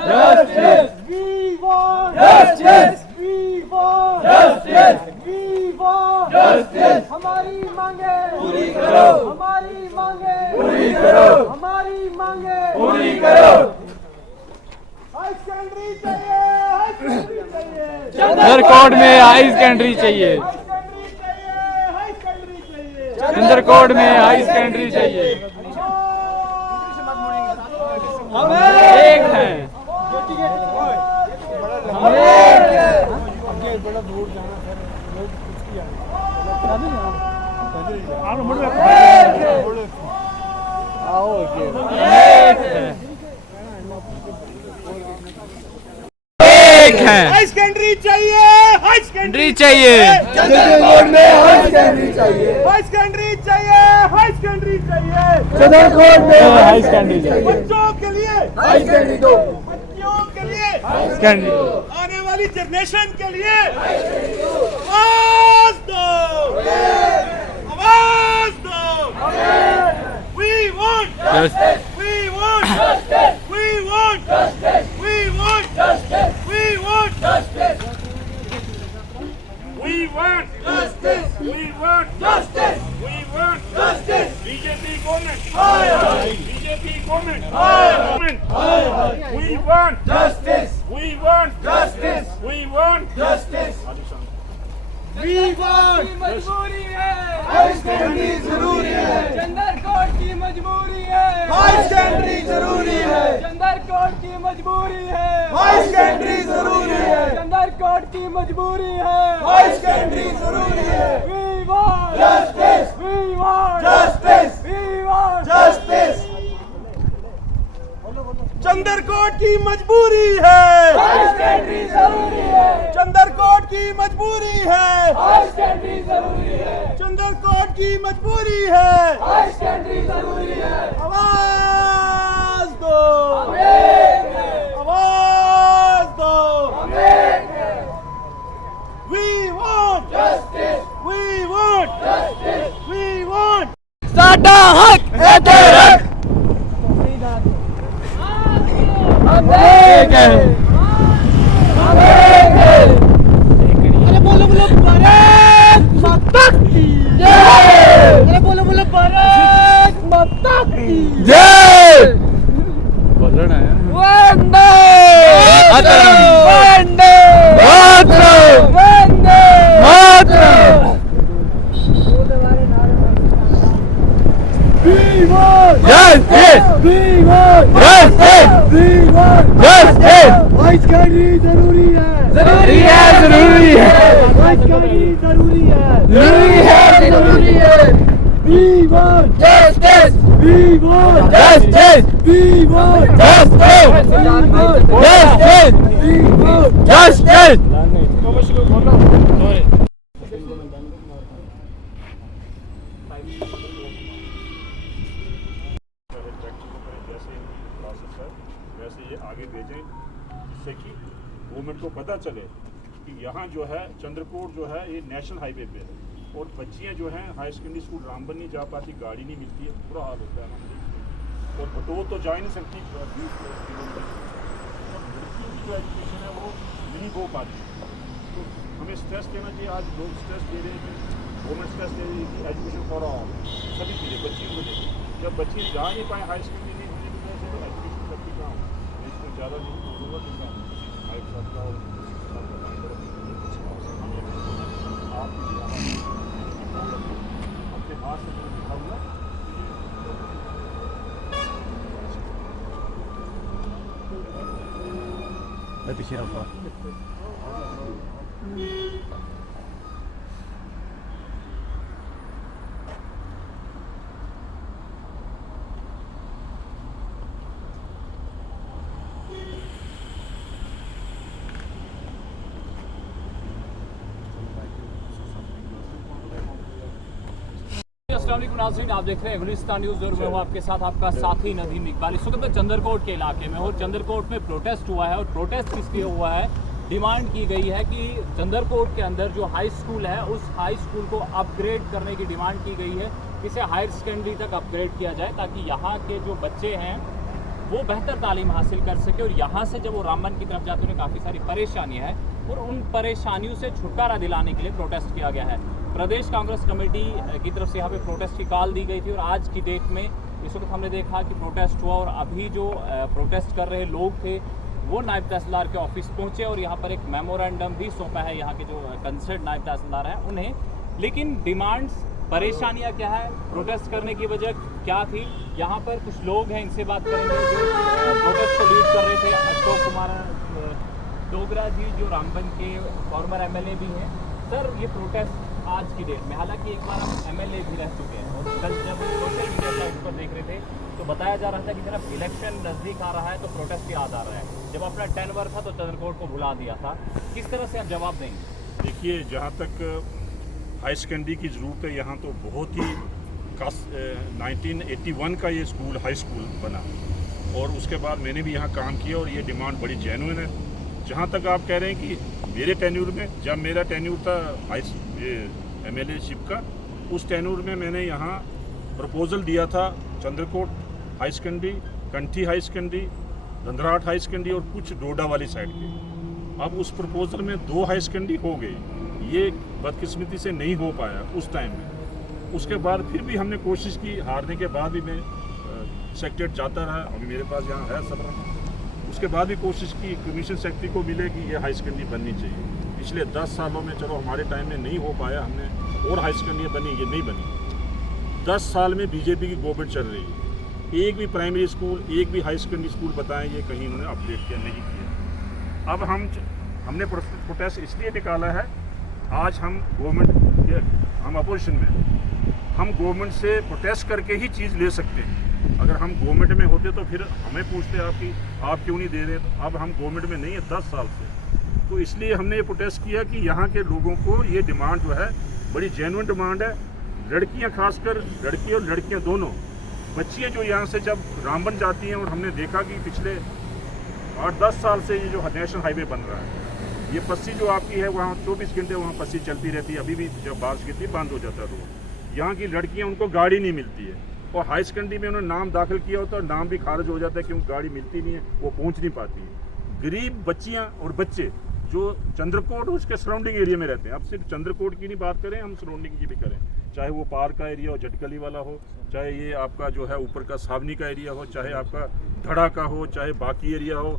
Justice. We want justice. We want justice. We want justice. हमारी मांगे पूरी करो. हमारी मांगे पूरी करो. हमारी मांगे पूरी करो. हाई सेकेंडरी चाहिए. हाई सेकेंडरी चाहिए. चंदरकोट में हाई सेकेंडरी चाहिए. हाई सेकेंडरी चाहिए. चंदरकोट में हाई सेकेंडरी चाहिए. हम एक हैं. बड़ा दूर जाना है. एक हैं. हाई सेकेंडरी चाहिए. हाई सेकेंडरी चाहिए. चंदरकोट में हाई सेकेंडरी चाहिए. हाई सेकेंडरी चाहिए. हाई सेकेंडरी चाहिए. चंदरकोट में हाई सेकेंडरी चाहिए. बच्चों के लिए हाई सेकेंडरी दो. बच्चों के लिए सेकेंडरी. आने वाली जनरेशन के लिए आवाज दो. आवाज दो. We want Justice. We want justice. We want justice. We want justice. We want justice. We want justice. We want justice. We want justice. BJP government. BJP government. We want justice. We want justice. We want justice. We want मजबूरी है. High secondary जरूरी है. चंदरकोट की मजबूरी है. High secondary जरूरी है. चंदरकोट की मजबूरी है. हाई सेकेंडरी जरूरी है. चंदरकोट की मजबूरी है. हाई सेकेंडरी जरूरी है. We want Justice. We want Justice. We want justice. Chandarkot की मजबूरी है. हाई सेकेंडरी जरूरी है. चंदरकोट की मजबूरी है. हाई सेकेंडरी जरूरी है. चंदरकोट की मजबूरी है. हाई सेकेंडरी जरूरी है. आवाज दो. हम एक हैं. आवाज दो. हम एक हैं. We want Justice. We want Justice. We want साडा हक है तेरा. हम एक हैं. हम एक हैं. अरे बोलो बोलो भारत माता की जय. अरे बोलो बोलो भारत माता की जय. बोलना है. Vande Mataram. Vande Mataram. Vande Mataram. We want Justice. We want Justice. We want Justice. High secondary जरूरी है. जरूरी है. जरूरी है. हाई सेकेंडरी जरूरी है. जरूरी है. जरूरी है. We want Justice. We want Justice. We want Justice. Justice. We want Justice. वैसे ये आगे भेजें जिससे कि गवर्नमेंट को पता चले कि यहाँ जो है चंद्रकोट जो है ये नेशनल हाईवे पे है और बच्चियाँ जो हैं हाई सेकेंडरी स्कूल रामबन नहीं जा पाती, गाड़ी नहीं मिलती है, बुरा हाल होता है और बटोर तो जा ही नहीं सकती 20 किलोमीटर. लड़कियों की जो एजुकेशन है वो नहीं हो पाती. तो हमें स्ट्रेस देना चाहिए. आज लोग स्ट्रेस दे रहे हैं कि गवर्नमेंट स्ट्रेस दे रही है कि एजुकेशन फॉर ऑल, सभी के लिए, बच्चियों को लेकर. जब बच्चे जा नहीं पाए हाई सेकेंडरी नहीं होने की वजह से तो एजुकेशन सबकी कहाँ हो. इसमें ज़्यादा नहीं जरूरत होगा हाई सबका और आपके हाथ से लिखा हुआ मैं पीछे रहूँगा. अस्सलाम वालेकुम नाज़रीन, आप देख रहे हैं गुलिस्तान न्यूज़ और मैं हूँ आपके साथ आपका साथी नदीम इकबाल. इस वक्त मैं चंदरकोट के इलाके में हूँ. चंदरकोट में प्रोटेस्ट हुआ है और प्रोटेस्ट किस लिए हुआ है, डिमांड की गई है कि चंदरकोट के अंदर जो हाई स्कूल है उस हाई स्कूल को अपग्रेड करने की डिमांड की गई है. इसे हायर सेकेंडरी तक अपग्रेड किया जाए ताकि यहाँ के जो बच्चे हैं वो बेहतर तालीम हासिल कर सके और यहाँ से जब वो रामबन की तरफ जाते हैं उन्हें काफ़ी सारी परेशानियाँ हैं और उन परेशानियों से छुटकारा दिलाने के लिए प्रोटेस्ट किया गया है। प्रदेश कांग्रेस कमेटी की तरफ से यहाँ पे प्रोटेस्ट की कॉल दी गई थी और आज की डेट में इस वक्त हमने देखा कि प्रोटेस्ट हुआ और अभी जो प्रोटेस्ट कर रहे लोग थे वो नायब तहसीलदार के ऑफिस पहुँचे और यहाँ पर एक मेमोरेंडम भी सौंपा है यहाँ के जो कंसर्न नायब तहसीलदार हैं उन्हें। लेकिन डिमांड्स परेशानियाँ क्या है, प्रोटेस्ट करने की वजह क्या थी, यहाँ पर कुछ लोग हैं इनसे बात करेंगे जो प्रोटेस्ट को लीड कर रहे थे। अशोक कुमार डोगरा जी जो रामबन के फॉर्मर एमएलए भी हैं। सर ये प्रोटेस्ट आज की डेट में, हालांकि एक बार आप एमएलए भी रह चुके हैं और कल जब सोशल मीडिया साइट पर देख रहे थे तो बताया जा रहा था कि जब इलेक्शन नज़दीक आ रहा है तो प्रोटेस्ट याद आ रहा है। जब अपना टेनवर था तो चंद्रकोट को भुला दिया था, किस तरह से आप जवाब देंगे? देखिए, जहाँ तक हाई सेकेंडरी की ज़रूरत है यहाँ तो बहुत ही 1981 का ये स्कूल हाई स्कूल बना और उसके बाद मैंने भी यहाँ काम किया और ये डिमांड बड़ी जेन्युइन है। जहाँ तक आप कह रहे हैं कि मेरे टेन्यूर में, जब मेरा टेन्यूर था ये एमएलए शिप का, उस टेन्यूर में मैंने यहाँ प्रपोज़ल दिया था चंद्रकोट हाई सेकेंडरी, कंठी हाई सेकेंडरी, धंधराट हाई सेकेंडरी और कुछ डोडा वाली साइड पे। अब उस प्रपोज़ल में 2 हाई सेकेंडरी हो गई, ये बदकिस्मती से नहीं हो पाया उस टाइम में। उसके बाद फिर भी हमने कोशिश की, हारने के बाद भी मैं सेक्रेटरीट जाता रहा, अभी मेरे पास यहाँ है सब। उसके बाद भी कोशिश की, कमीशन सेक्रेटरी को मिले कि ये हाई सेकेंडरी बननी चाहिए। पिछले 10 सालों में, चलो हमारे टाइम में नहीं हो पाया, हमने और हाई सेकेंडरी बनी, ये नहीं बनी। 10 साल में बीजेपी की गवर्नमेंट चल रही है, एक भी प्राइमरी स्कूल, एक भी हाई सेकेंडरी स्कूल बताएं ये कहीं उन्होंने अपडेट किया नहीं किया। अब हमने प्रोटेस्ट इसलिए निकाला है, आज हम गवर्नमेंट के, हम अपोजिशन में, हम गवर्नमेंट से प्रोटेस्ट करके ही चीज़ ले सकते हैं। अगर हम गवर्नमेंट में होते तो फिर हमें पूछते आप क्यों नहीं दे रहे। तो अब हम गवर्नमेंट में नहीं है 10 साल से, तो इसलिए हमने ये प्रोटेस्ट किया कि यहाँ के लोगों को ये डिमांड जो है बड़ी जेन्युइन डिमांड है। लड़कियाँ, खासकर लड़की और लड़कियाँ दोनों बच्चियाँ जो यहाँ से जब रामबन जाती हैं, और हमने देखा कि पिछले 8-10 साल से ये जो नेशनल हाईवे बन रहा है, ये पस्सी जो आपकी है वहाँ 24 घंटे वहाँ पस्सी चलती रहती है। अभी भी जब बारिश गिरती है बंद हो जाता है रोड। यहाँ की लड़कियाँ, उनको गाड़ी नहीं मिलती है और हाई सेकेंडरी में उन्होंने नाम दाखिल किया होता है, नाम भी खारिज हो जाता है क्योंकि गाड़ी मिलती नहीं है, वो पहुँच नहीं पाती है। गरीब बच्चियाँ और बच्चे जो चंद्रकोट और उसके सराउंडिंग एरिया में रहते हैं, अब सिर्फ चंद्रकोट की नहीं बात करें, हम सराउंडिंग की भी करें, चाहे वो पार का एरिया हो, झटकली वाला हो, चाहे ये आपका जो है ऊपर का सावनी का एरिया हो, चाहे आपका धड़ा का हो, चाहे बाकी एरिया हो,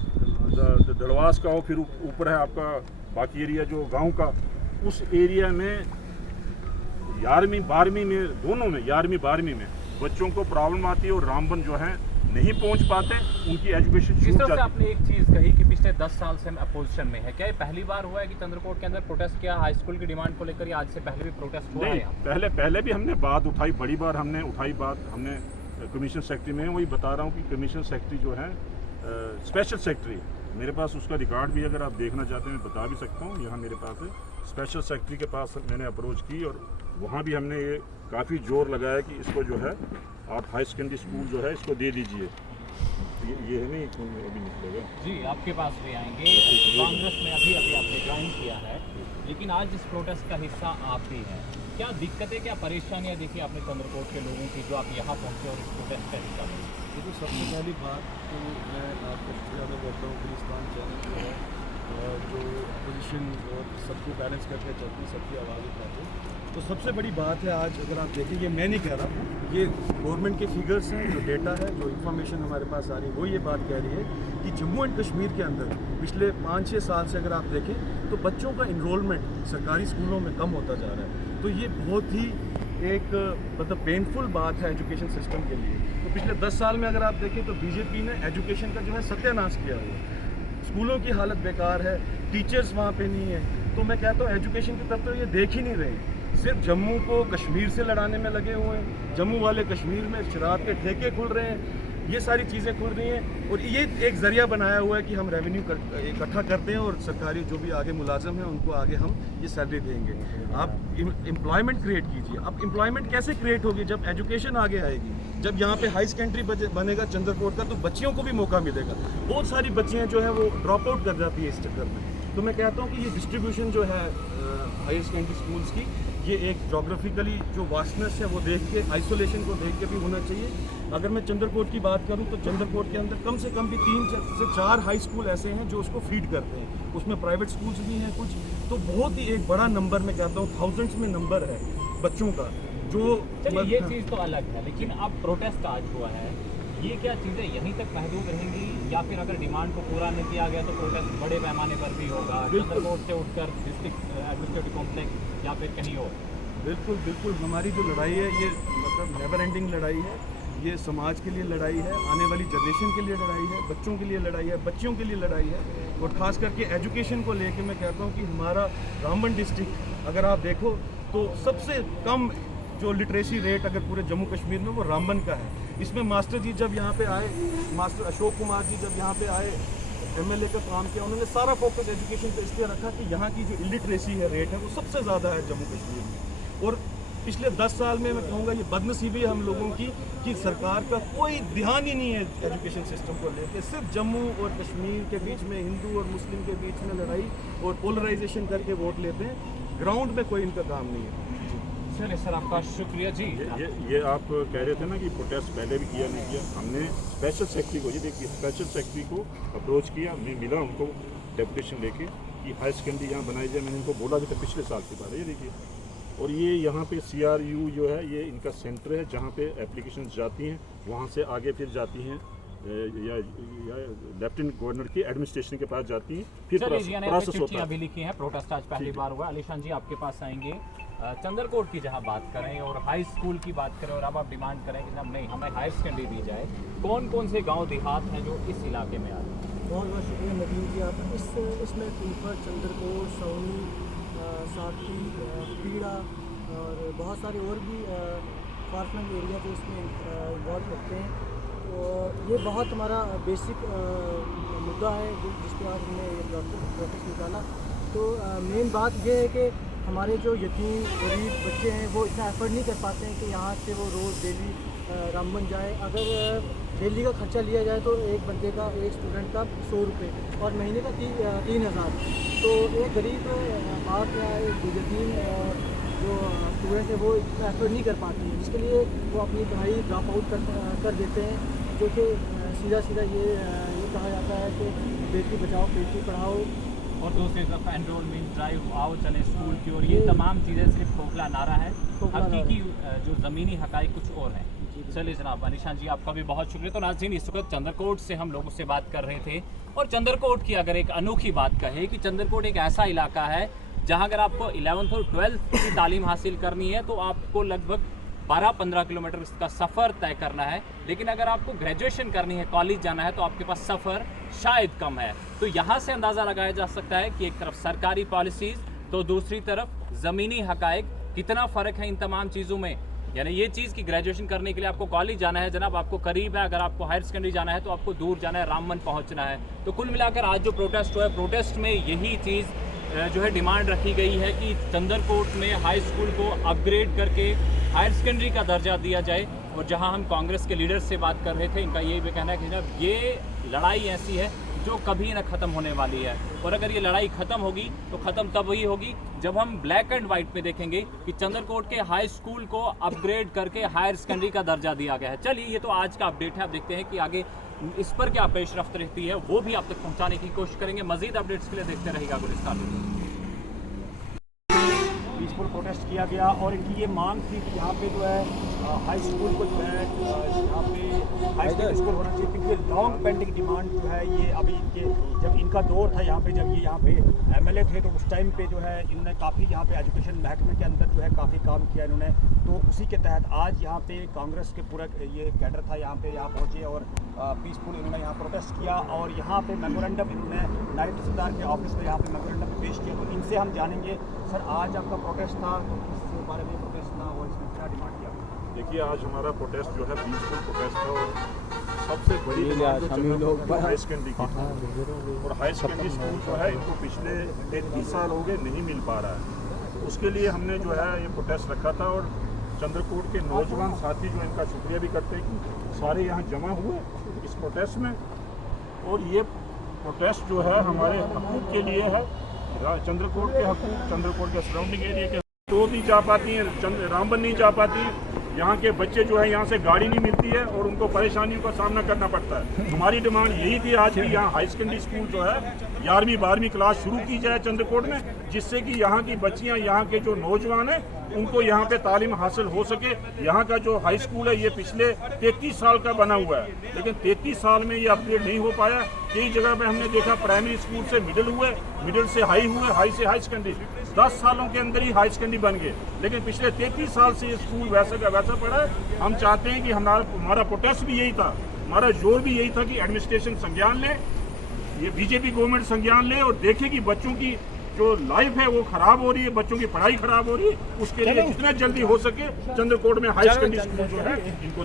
दड़वास का हो, फिर ऊपर है आपका बाकी एरिया जो गांव का, उस एरिया में 11वीं 12वीं में, दोनों में 11वीं 12वीं में बच्चों को प्रॉब्लम आती है और रामबन जो है नहीं पहुंच पाते, उनकी एजुकेशन जिस छूट तरह से जाती आपने एक चीज़ कही कि पिछले 10 साल से हम अपोजिशन में है, क्या ये पहली बार हुआ है कि चंद्रकोट के अंदर प्रोटेस्ट किया हाई स्कूल की डिमांड को लेकर? आज से पहले भी प्रोटेस्ट हुआ है नहीं, यहाँ? पहले भी हमने बात उठाई, बड़ी बार हमने उठाई बात, हमने कमीशन सेक्रेटरी में, वही बता रहा हूँ कि कमीशन सेक्रेटरी जो है स्पेशल सेक्रेटरी, मेरे पास उसका रिकॉर्ड भी अगर आप देखना चाहते हैं बता भी सकता हूँ, यहाँ मेरे पास है। स्पेशल सेक्रेटरी के पास मैंने अप्रोच की और वहाँ भी हमने ये काफ़ी जोर लगाया कि इसको जो है आप हाई सेकेंडरी स्कूल जो है इसको दे दीजिए। ये है नहीं, अभी निकलेगा जी, आपके पास भी आएंगे। कांग्रेस में अभी आपने ज्वाइन किया है, लेकिन आज इस प्रोटेस्ट का हिस्सा आप भी हैं। क्या दिक्कतें, क्या परेशानियाँ देखी आपने चंद्रकोट के लोगों की जो आप यहाँ पहुँचे और इस प्रोटेस्ट का हिस्सा बने? देखो, सबसे पहली बात तो मैं आपको ज़्यादा बोलता हूँ, गुलिस्तान चैनल जो है जो अपोजिशन और सबको बैलेंस करके चलती, सबकी आवाज़ उठाते, तो सबसे बड़ी बात है आज अगर आप देखेंगे, मैं नहीं कह रहा, ये गवर्नमेंट के फिगर्स हैं, जो डेटा है, जो इन्फॉर्मेशन हमारे पास आ रही है, वो ये बात कह रही है कि जम्मू एंड कश्मीर के अंदर पिछले 5-6 साल से अगर आप देखें तो बच्चों का इनरोलमेंट सरकारी स्कूलों में कम होता जा रहा है। तो ये बहुत ही एक मतलब पेनफुल बात है एजुकेशन सिस्टम के लिए। तो पिछले 10 साल में अगर आप देखें तो बीजेपी ने एजुकेशन का जो है सत्यानाश किया हुआ है, स्कूलों की हालत बेकार है, टीचर्स वहाँ पे नहीं है। तो मैं कहता हूँ एजुकेशन की तरफ तो ये देख ही नहीं रहे, सिर्फ जम्मू को कश्मीर से लड़ाने में लगे हुए हैं। जम्मू वाले कश्मीर में शराब के ठेके खुल रहे हैं, ये सारी चीज़ें खुल रही हैं और ये एक ज़रिया बनाया हुआ है कि हम रेवेन्यू इकट्ठा करते हैं और सरकारी जो भी आगे मुलाजिम हैं उनको आगे हम ये सैलरी देंगे। आप एम्प्लॉयमेंट क्रिएट कीजिए। अब एम्प्लॉयमेंट कैसे क्रिएट होगी? जब एजुकेशन आगे आएगी, जब यहाँ पे हाई सेकेंडरी बनेगा चंद्रकोट का, तो बच्चियों को भी मौका मिलेगा। बहुत सारी बच्चियाँ जो है वो ड्रॉप आउट कर जाती है इस चक्कर में। तो मैं कहता हूँ कि ये डिस्ट्रीब्यूशन जो है हायर सेकेंडरी स्कूल्स की, ये एक जोग्राफिकली जो वास्टनेस है वो देख के, आइसोलेशन को देख के भी होना चाहिए। अगर मैं चंद्रकोट की बात करूं तो चंद्रकोट के अंदर कम से कम भी 3 से 4 हाई स्कूल ऐसे हैं जो उसको फीड करते हैं। उसमें प्राइवेट स्कूल्स भी हैं कुछ, तो बहुत ही एक बड़ा नंबर मैं कहता हूँ, थाउजेंड्स में नंबर है बच्चों का जो चलिए ये चीज़ तो अलग है, लेकिन अब प्रोटेस्ट आज हुआ है, ये क्या चीज़ें यहीं तक महदूद रहेंगी या फिर अगर डिमांड को पूरा नहीं किया गया तो प्रोटेस्ट बड़े पैमाने पर भी होगा, चंद्रकोट से उठकर डिस्ट्रिक्ट एडमिनिस्ट्रेटिव कॉम्प्लेक्स या फिर कहीं और? बिल्कुल बिल्कुल, हमारी जो लड़ाई है ये मतलब नेवर एंडिंग लड़ाई है। ये समाज के लिए लड़ाई है, आने वाली जनरेशन के लिए लड़ाई है, बच्चों के लिए लड़ाई है, बच्चियों के लिए लड़ाई है। और ख़ास करके एजुकेशन को लेके मैं कहता हूँ कि हमारा रामबन डिस्ट्रिक्ट अगर आप देखो तो सबसे कम जो लिटरेसी रेट अगर पूरे जम्मू कश्मीर में वो रामबन का है। इसमें मास्टर जी जब यहाँ पे आए, मास्टर अशोक कुमार जी जब यहाँ पे आए, एमएलए का काम किया, उन्होंने सारा फोकस एजुकेशन पे इसलिए रखा कि यहाँ की जो इलिटरेसी है रेट है वो सबसे ज़्यादा है जम्मू कश्मीर में। और पिछले 10 साल में मैं कहूँगा ये बदनसीबी है हम लोगों की कि सरकार का कोई ध्यान ही नहीं है एजुकेशन सिस्टम को लेकर। सिर्फ जम्मू और कश्मीर के बीच में, हिंदू और मुस्लिम के बीच में लड़ाई और पोलराइजेशन करके वोट लेते हैं। ग्राउंड में कोई इनका काम नहीं है। चलिए सर, आपका शुक्रिया जी। ये आप कह रहे थे ना कि प्रोटेस्ट पहले भी किया नहीं किया, हमने स्पेशल सेक्रेटरी को, ये देखिए स्पेशल सेक्रेटरी को अप्रोच किया, मैं मिला उनको डेपुटेशन लेके कि हाई सेकेंडरी यहाँ बनाई जाए। मैंने उनको बोला भी था पिछले साल के बाद, ये देखिए। और ये यहाँ पे CRU जो है ये इनका सेंटर है जहाँ पे एप्लीकेशन जाती हैं, वहाँ से आगे फिर जाती हैं या लेफ्टिनेंट गवर्नर की एडमिनिस्ट्रेशन के पास जाती हैं, फिर प्रोसेस होता है। अभी लिखी हैं, प्रोटेस्ट आज पहली बार हुआ। अलीशान जी आपके पास आएंगे। चंद्रकोट की जहां बात करें और हाई स्कूल की बात करें और अब आप डिमांड करें कि जब नहीं हमें हायर सेकेंडरी दी जाए, कौन कौन से गांव देहात हैं जो इस इलाके में आ रहे हैं? बहुत बहुत शुक्रिया नदीम जी आपका। इसमें पीपर, चंद्रकोट, सौनी, साथी, पीड़ा और बहुत सारे और भी फार्मलैंड एरिया जो इसमें इन्वॉल्व होते हैं। तो ये बहुत हमारा बेसिक मुद्दा है जिस पर आज हमने ये प्रोटेस्ट निकाला। तो मेन बात ये है कि हमारे जो यतीम गरीब बच्चे हैं वो इतना एफर्ट नहीं कर पाते हैं कि यहाँ से वो रोज़ डेली रामबन जाए। अगर डेली का खर्चा लिया जाए तो एक बंदे का, एक स्टूडेंट का 100 रुपये और महीने का 3000। तो एक गरीब बाप या एक यतीम जो स्टूडेंट है वो इतना एफर्ट नहीं कर पाते हैं, जिसके लिए वो अपनी पढ़ाई ड्रॉप आउट कर देते हैं। जो कि सीधा ये कहा जाता है कि बेटी बचाओ बेटी पढ़ाओ। और दूसरी तरफ एनरोलमेंट ड्राइव, आओ चले स्कूल की, और ये तमाम चीज़ें सिर्फ खोखला नारा है, हकीकी जो ज़मीनी हकाइक कुछ और हैं। चलिए जनाब, अलीशान जी आपका भी बहुत शुक्रिया। तो नाज़रीन, इस वक्त चंद्रकोट से हम लोगों से बात कर रहे थे, और चंद्रकोट की अगर एक अनोखी बात कहे कि चंद्रकोट एक ऐसा इलाका है जहाँ अगर आपको 11th और 12th की तालीम हासिल करनी है तो आपको लगभग 12-15 किलोमीटर इसका सफ़र तय करना है। लेकिन अगर आपको ग्रेजुएशन करनी है, कॉलेज जाना है, तो आपके पास सफ़र शायद कम है। तो यहाँ से अंदाज़ा लगाया जा सकता है कि एक तरफ सरकारी पॉलिसीज़ तो दूसरी तरफ ज़मीनी हकाइक, कितना फ़र्क है इन तमाम चीज़ों में। यानी ये चीज़ कि ग्रेजुएशन करने के लिए आपको कॉलेज जाना है जनाब, आपको करीब है, अगर आपको हायर सेकेंडरी जाना है तो आपको दूर जाना है, रामबन पहुँचना है। तो कुल मिलाकर आज जो प्रोटेस्ट हुआ है, प्रोटेस्ट में यही चीज़ जो है डिमांड रखी गई है कि चंद्रकोट में हाई स्कूल को अपग्रेड करके हायर सेकेंडरी का दर्जा दिया जाए। और जहां हम कांग्रेस के लीडर्स से बात कर रहे थे, इनका ये भी कहना है कि जनाब ये लड़ाई ऐसी है जो कभी ना ख़त्म होने वाली है, और अगर ये लड़ाई ख़त्म होगी तो ख़त्म तब वही होगी जब हम ब्लैक एंड वाइट में देखेंगे कि चंद्रकोट के हाई स्कूल को अपग्रेड करके हायर सेकेंडरी का दर्जा दिया गया है। चलिए, ये तो आज का अपडेट है, अब देखते हैं कि आगे इस पर क्या पेशरफ्त रहती है, वो भी आप तक पहुँचाने की कोशिश करेंगे। मज़ीद अपडेट्स के लिए देखते रहिएगा गुलिस्तान। पीसफुल प्रोटेस्ट किया गया और इनकी ये मांग थी कि यहाँ पे जो है हाई स्कूल को जो है यहाँ पे हाई स्कूल स्कूल होना चाहिए, क्योंकि लॉन्ग पेंडिंग डिमांड जो है ये अभी इनके जब इनका दौर था यहाँ पे, जब ये यहाँ पे एमएलए थे, तो उस टाइम पे जो है इन्होंने काफ़ी यहाँ पे एजुकेशन महकमे के अंदर जो है काफ़ी काम किया इन्होंने। तो उसी के तहत आज यहाँ पे कांग्रेस के पूरा ये कैडर था यहाँ पहुँचे और पीसफुल इन्होंने यहाँ प्रोटेस्ट किया और यहाँ पे मेमोरेंडम इन्होंने नायब तहसीलदार के ऑफिस में यहाँ पे मेमोरेंडम पेश किया। तो इनसे हम जानेंगे, सर आज आपका प्रोटेस्ट था तो किस बारे में प्रोटेस्ट था और इसमें क्या डिमांड किया? देखिए, आज हमारा प्रोटेस्ट जो है पीसफुल प्रोटेस्ट था और सबसे बड़ी हाई सेकेंडरी की थी। और हाई सेकेंडरी स्कूल जो है इनको पिछले 33 साल हो गए नहीं मिल पा रहा है। तो उसके लिए हमने जो है ये प्रोटेस्ट रखा था और चंद्रकोट के नौजवान साथी जो इनका शुक्रिया भी करते हैं कि सारे यहाँ जमा हुए इस प्रोटेस्ट में। और ये प्रोटेस्ट जो है हमारे हकूक़ के लिए है, चंद्रकोट के हकूक़, चंद्रकोट के सराउंडिंग एरिया के तो नहीं जा पाती हैं, रामबन नहीं जा पाती हैं। यहाँ के बच्चे जो है यहाँ से गाड़ी नहीं मिलती है और उनको परेशानियों का सामना करना पड़ता है। हमारी डिमांड यही थी आज की यहाँ हाई सेकेंडरी स्कूल जो है 11वीं 12वीं क्लास शुरू की जाए चंद्रकोट में, जिससे कि यहाँ की बच्चियाँ, यहाँ के जो नौजवान हैं उनको यहाँ पे तालीम हासिल हो सके। यहाँ का जो हाई स्कूल है ये पिछले 33 साल का बना हुआ है, लेकिन 33 साल में ये अपग्रेड नहीं हो पाया। कई जगह पे हमने देखा प्राइमरी स्कूल से मिडिल हुए, मिडिल से हाई हुए, हाई से हाई सेकेंडरी, 10 सालों के अंदर ही हाई सेकेंडरी बन गए। लेकिन पिछले 33 साल से ये स्कूल वैसा का वैसा पड़ा है। हम चाहते हैं कि हमारा प्रोटेस्ट भी यही था, हमारा जोर भी यही था कि एडमिनिस्ट्रेशन संज्ञान ले, ये बीजेपी गवर्नमेंट संज्ञान ले और देखे कि बच्चों की जो लाइफ है वो खराब हो रही है, बच्चों की पढ़ाई खराब हो रही है, उसके लिए जितना जल्दी हो सके चंद्रकोट में हाई सेकेंडरी स्कूल जो है इनको